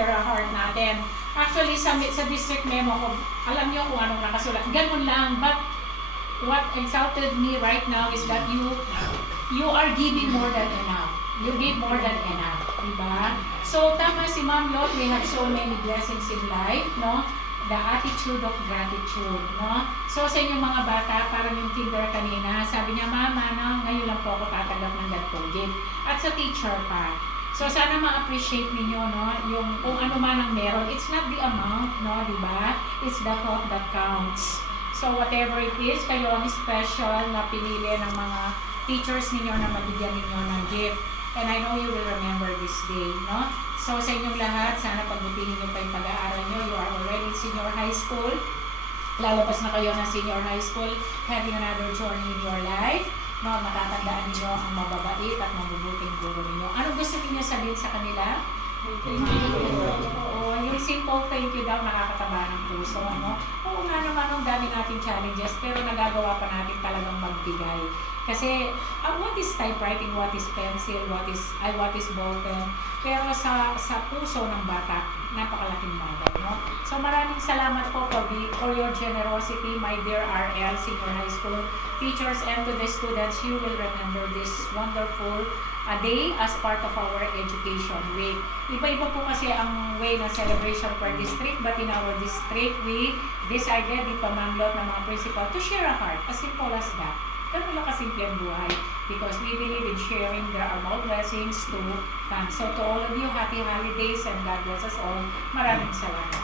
share a heart natin. Actually, sa district memo ko, alam nyo kung anong nakasulat. Ganun lang, but what exalted me right now is that you are giving more than enough. You give more than enough, diba? So, tama si Ma'am Lot, we have so many blessings in life, no? The attitude of gratitude, no? So, sa inyong mga bata, parang yung kinder kanina, sabi niya, Mama, no, ngayon lang po ako tatanggap ng ganitong gift. At sa teacher pa. So, sana ma-appreciate ninyo, no, yung kung ano man ang meron. It's not the amount, no, diba? It's the thought that counts. So, whatever it is, kayo ang special na pinili ng mga teachers ninyo na mabigyan ninyo ng gift. And I know you will remember this day, no? So, sa inyong lahat, sana pagbutihin nyo pa yung pag-aaral nyo. You are already in senior high school. Lalabas na kayo ng senior high school, having another journey in your life. No, matatandaan niyo ang mababait at mabubuting guro ninyo. Anong gusto niyo sabihin sa kanila? Thank you. Oo, yung simple thank you daw nakakataba ng puso, no? Oo nga naman, ang dami nating challenges, pero nagagawa pa natin talagang magbigay. Kasi, what is typewriting, what is pencil, what is ball pen, pero sa puso ng bata, napakalaking bagay, no? So, maraming salamat po for your generosity, my dear RL, Senior High School teachers, and to the students. You will remember this wonderful day as part of our education week. Iba-iba po kasi ang way ng celebration per district, but in our district, we decided, di pamamlot ng mga principal, to share a heart, as simple as that. Ganun lang kasimple ang buhay. Because we believe in sharing, there are more blessings to come. So to all of you, happy holidays and God bless us all. Maraming salamat.